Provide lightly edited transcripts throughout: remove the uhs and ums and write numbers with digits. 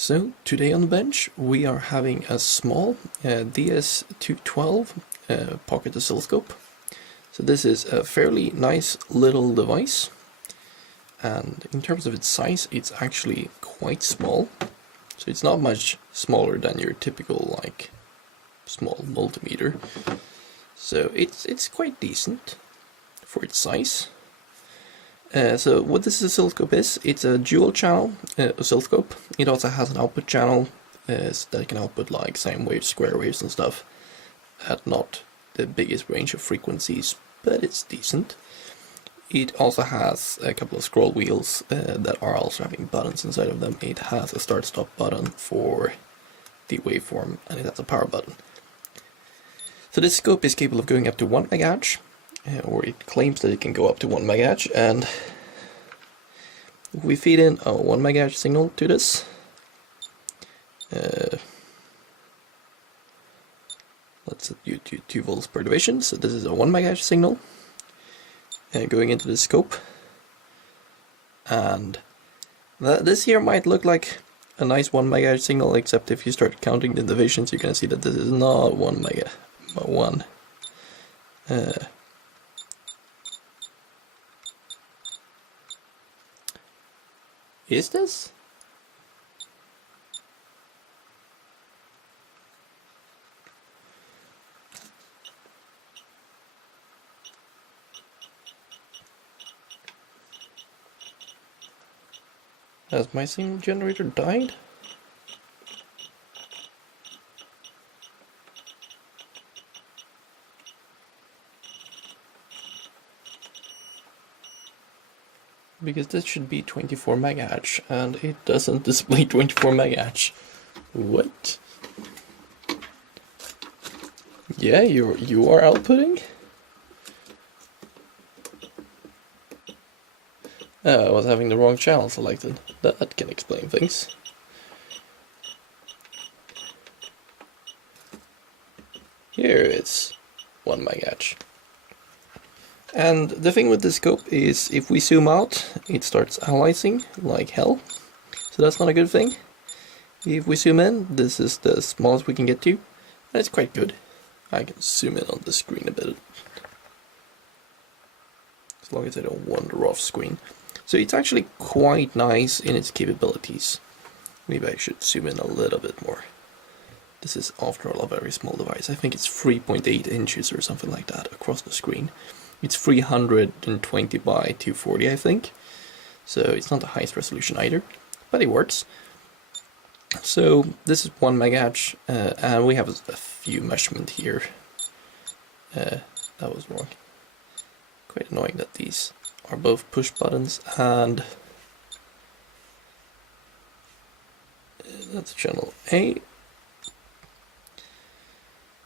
So today on the bench we are having a small DS212 pocket oscilloscope. So this is a fairly nice little device, and in terms of its size it's actually quite small. So it's not much smaller than your typical small multimeter. So it's quite decent for its size. So what this oscilloscope is, it's a dual channel oscilloscope. It also has an output channel that can output like sine waves, square waves and stuff at not the biggest range of frequencies, but it's decent. It also has a couple of scroll wheels that are also having buttons inside of them. It has a start-stop button for the waveform, and it has a power button. So this scope is capable of going up to 1 MHz. Or it claims that it can go up to 1 MHz, and if we feed in a 1 MHz signal to this, let's do 2 volts per division. So this is a 1 MHz signal going into the scope, and this here might look like a nice 1 MHz signal, except if you start counting the divisions, you're gonna see that this is not 1 mega, but 1. Is this? Has my signal generator died? Because this should be 24 MHz, and it doesn't display 24 MHz. What? Yeah, you are outputting? I was having the wrong channel selected. That can explain things. Here it's 1 MHz. And the thing with this scope is, if we zoom out, it starts analyzing like hell. So that's not a good thing. If we zoom in, this is the smallest we can get to, and it's quite good. I can zoom in on the screen a bit, as long as I don't wander off screen. So it's actually quite nice in its capabilities. Maybe I should zoom in a little bit more. This is, after all, a very small device. I think it's 3.8 inches or something like that across the screen. It's 320 by 240, I think. So it's not the highest resolution either, but it works. So this is 1 MHz, and we have a few measurement here. That was wrong. Quite annoying that these are both push buttons, and that's channel A.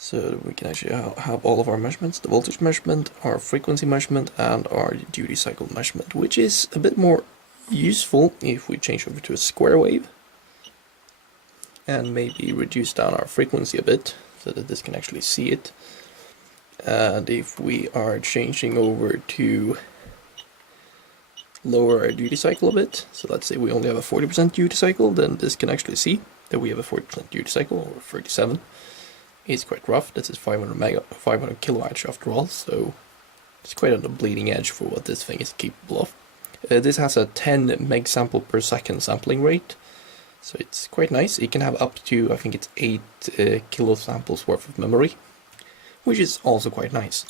So we can actually have all of our measurements: the voltage measurement, our frequency measurement, and our duty cycle measurement, which is a bit more useful if we change over to a square wave and maybe reduce down our frequency a bit so that this can actually see it. And if we are changing over to lower our duty cycle a bit, so let's say we only have a 40% duty cycle, then this can actually see that we have a 40% duty cycle, or 37. It's quite rough. This is 500 kilohertz after all, so it's quite on the bleeding edge for what this thing is capable of. This has a 10 meg sample per second sampling rate, so it's quite nice. It can have up to, I think it's 8 kilo samples worth of memory, which is also quite nice.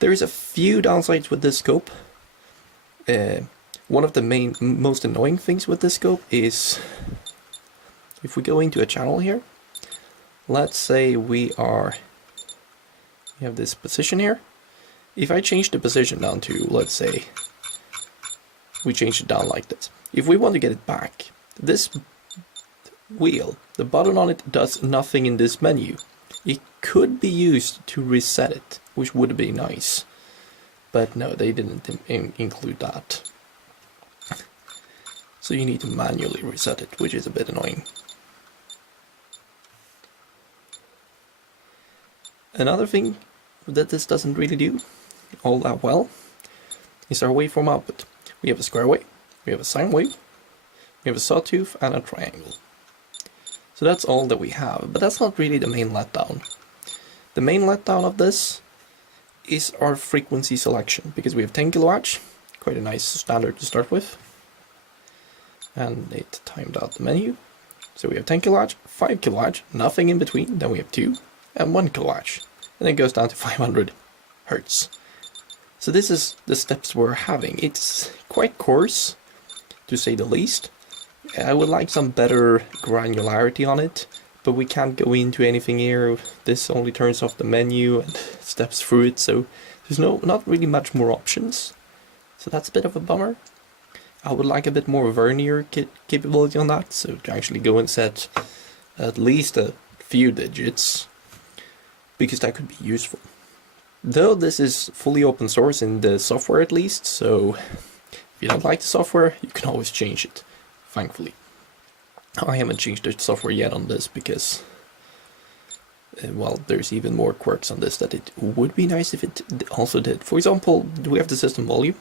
There is a few downsides with this scope. One of the most annoying things with this scope is, if we go into a channel here, let's say we have this position here. If I change the position down to, let's say, we change it down like this. If we want to get it back, this wheel, the button on it, does nothing in this menu. It could be used to reset it, which would be nice. But no, they didn't include that. So you need to manually reset it, which is a bit annoying. Another thing that this doesn't really do all that well is our waveform output. We have a square wave, we have a sine wave, we have a sawtooth, and a triangle. So that's all that we have, but that's not really the main letdown. The main letdown of this is our frequency selection, because we have 10 kilowatts, quite a nice standard to start with. And it timed out the menu. So we have 10 kilowatts, 5 kilowatts, nothing in between, then we have 2, and 1 kilowatt. And then it goes down to 500 hertz. So this is the steps we're having. It's quite coarse, to say the least. I would like some better granularity on it, but we can't go into anything here. This only turns off the menu and steps through it, so there's not really much more options. So that's a bit of a bummer. I would like a bit more vernier capability on that, so to actually go and set at least a few digits, because that could be useful. Though this is fully open source in the software at least, so if you don't like the software, you can always change it, thankfully. I haven't changed the software yet on this because, well, there's even more quirks on this that it would be nice if it also did. For example, do we have the system volume?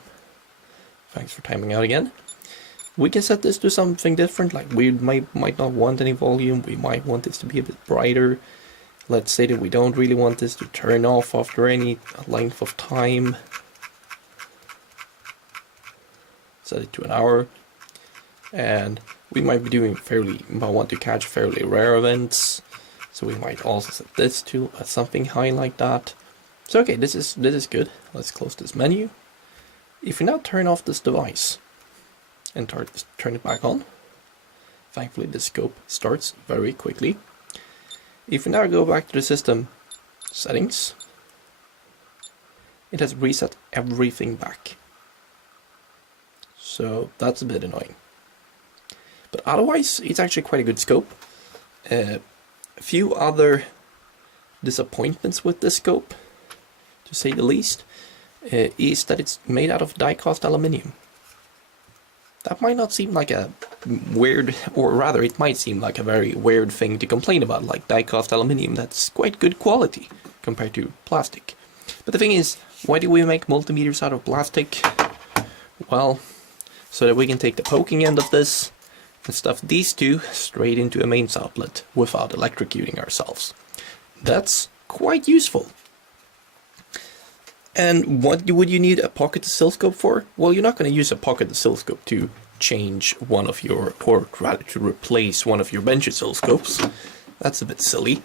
Thanks for timing out again. We can set this to something different, like we might not want any volume, we might want this to be a bit brighter. Let's say that we don't really want this to turn off after any length of time. Set it to an hour. And we might be doing might want to catch fairly rare events. So we might also set this to something high like that. So okay, this is good. Let's close this menu. If we now turn off this device and turn it back on, thankfully the scope starts very quickly. If we now go back to the system settings, it has reset everything back. So that's a bit annoying. But otherwise, it's actually quite a good scope. A few other disappointments with this scope, to say the least, is that it's made out of die-cast aluminium. That might not seem like a weird, or rather it might seem like a very weird thing to complain about, like die-cast aluminium that's quite good quality compared to plastic. But the thing is, why do we make multimeters out of plastic? Well, so that we can take the poking end of this and stuff these two straight into a mains outlet without electrocuting ourselves. That's quite useful. And what would you need a pocket oscilloscope for? Well, you're not going to use a pocket oscilloscope to change one of your, or rather to replace one of your bench oscilloscopes. That's a bit silly.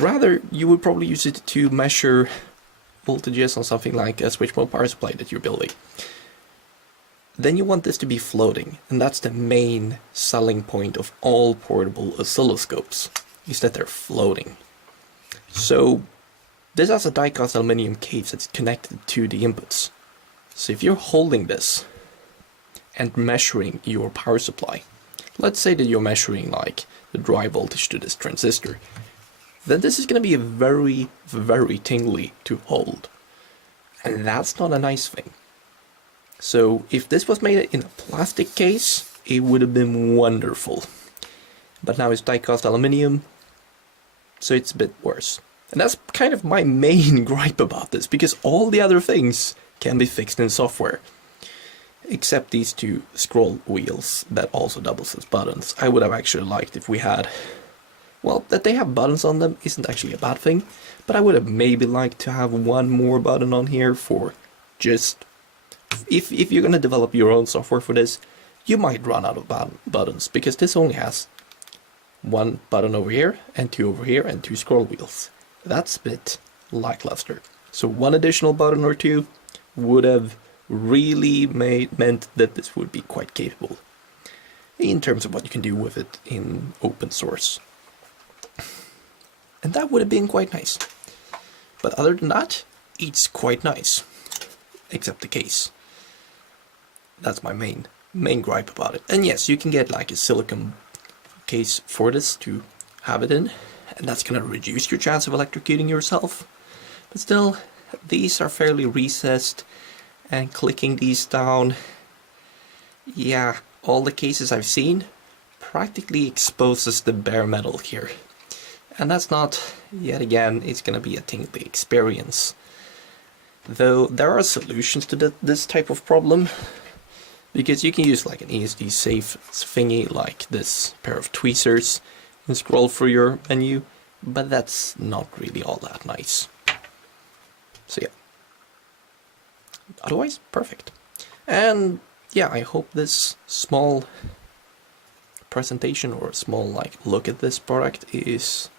Rather, you would probably use it to measure voltages on something like a switch mode power supply that you're building. Then you want this to be floating, and that's the main selling point of all portable oscilloscopes, is that they're floating. So this has a die-cast aluminium case that's connected to the inputs. So if you're holding this and measuring your power supply, let's say that you're measuring like the drive voltage to this transistor, then this is going to be very, very tingly to hold. And that's not a nice thing. So if this was made in a plastic case, it would have been wonderful. But now it's die-cast aluminium, so it's a bit worse. And that's kind of my main gripe about this, because all the other things can be fixed in software. Except these two scroll wheels that also doubles as buttons. I would have actually liked if we had... Well, that they have buttons on them isn't actually a bad thing, but I would have maybe liked to have one more button on here for just... If you're going to develop your own software for this, you might run out of buttons, because this only has one button over here, and two over here, and two scroll wheels. That's a bit lackluster. So one additional button or two would have really meant that this would be quite capable in terms of what you can do with it in open source. And that would have been quite nice. But other than that, it's quite nice. Except the case. That's my main gripe about it. And yes, you can get like a silicone case for this to have it in, and that's going to reduce your chance of electrocuting yourself. But still, these are fairly recessed, and clicking these down, yeah, all the cases I've seen practically exposes the bare metal here. And that's not, yet again, it's going to be a tingly experience. Though there are solutions to this type of problem, because you can use like an ESD safe thingy like this pair of tweezers, and scroll through your menu, but that's not really all that nice. So yeah, otherwise perfect. And yeah, I hope this small presentation or small like look at this product is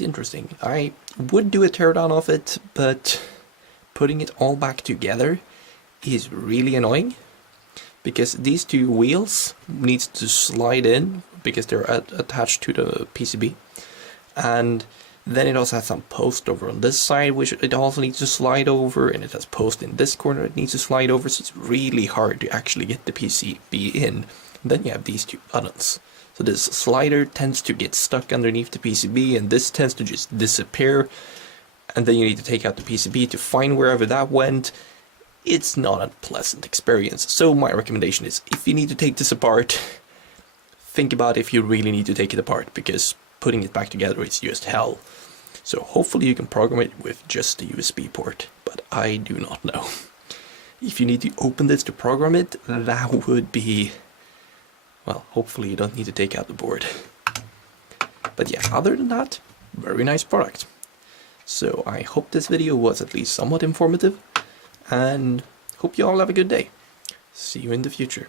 interesting. I would do a teardown of it, but putting it all back together is really annoying, because these two wheels needs to slide in because they're attached to the PCB, and then it also has some post over on this side which it also needs to slide over, and it has post in this corner it needs to slide over, so it's really hard to actually get the PCB in. And then you have these two buttons. So this slider tends to get stuck underneath the PCB, and this tends to just disappear, and then you need to take out the PCB to find wherever that went. It's not a pleasant experience. So my recommendation is, if you need to take this apart, think about if you really need to take it apart, because putting it back together is just hell. So hopefully you can program it with just the USB port, but I do not know. If you need to open this to program it, that would be... well, hopefully you don't need to take out the board. But yeah, other than that, very nice product. So I hope this video was at least somewhat informative, and hope you all have a good day. See you in the future.